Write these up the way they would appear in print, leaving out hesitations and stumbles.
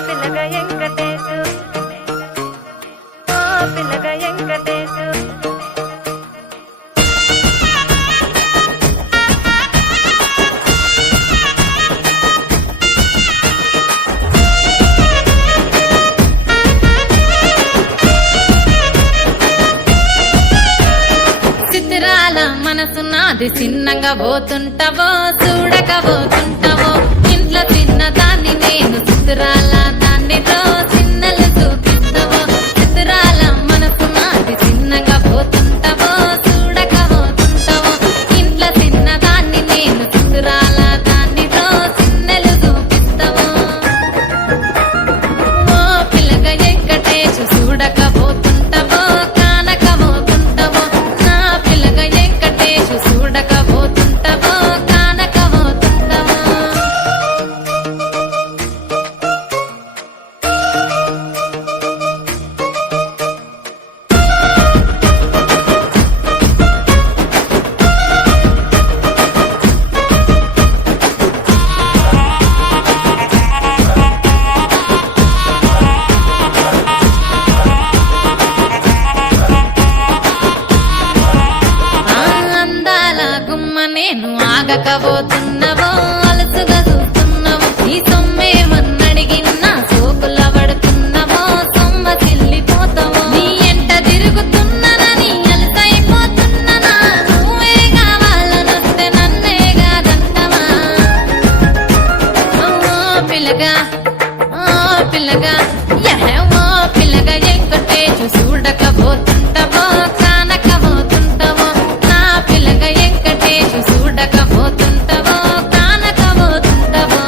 పిల్లగా వెంకటేశు ఓ పిల్లగా వెంకటేశు చిత్రాల మనసు నాది చిన్నగా పోతుంటావో చూడకపోతుంటావో ఇంట్లో చిన్నదాన్ని నేను చిత్రాల దాన్నితో చిన్నలు చూపిస్తావో చిత్రాల మనసు నాది చిన్నగా పోతుంటావో చూడకపోతుంటావో ఇంట్లో చిన్నదాన్ని నేను చిత్రాల దాన్నితో చిన్నలు చూపిస్తావో ఓ పిల్లగా వెంకటేశు చూడకపోతుంటావో కానకపోతుంటావో నా పిల్లగా వెంకటేశు చూడకపోతుంటావో కానకపోతుంటావో అందాల గుమ్మ నేను ఆగకపోతున్నావో అలసుగా చూస్తున్నావో ఈ సొమ్మేమన్నడిగినా సోకుల పడుతున్నావో సొమ్మ చెల్లిపోతావో నీ ఎంట తిరుగుతున్నానని అలసైపోతున్నానా నువ్వే కావాలనొస్తే నన్నే కాదంటవా ఓ పిల్లగా ఓ పిల్లగా వెంకటేశు చూడకపోతుంటావో కానకపోతుంటావో నా పిల్లగా వెంకటేశు చూడకపోతుంటావో కానకపోతుంటావో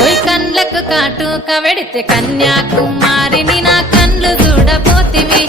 ఓయ్ కండ్లకు కాటుక వెడితే కన్యాకుమారిని నా కండ్లు చూడపోతివి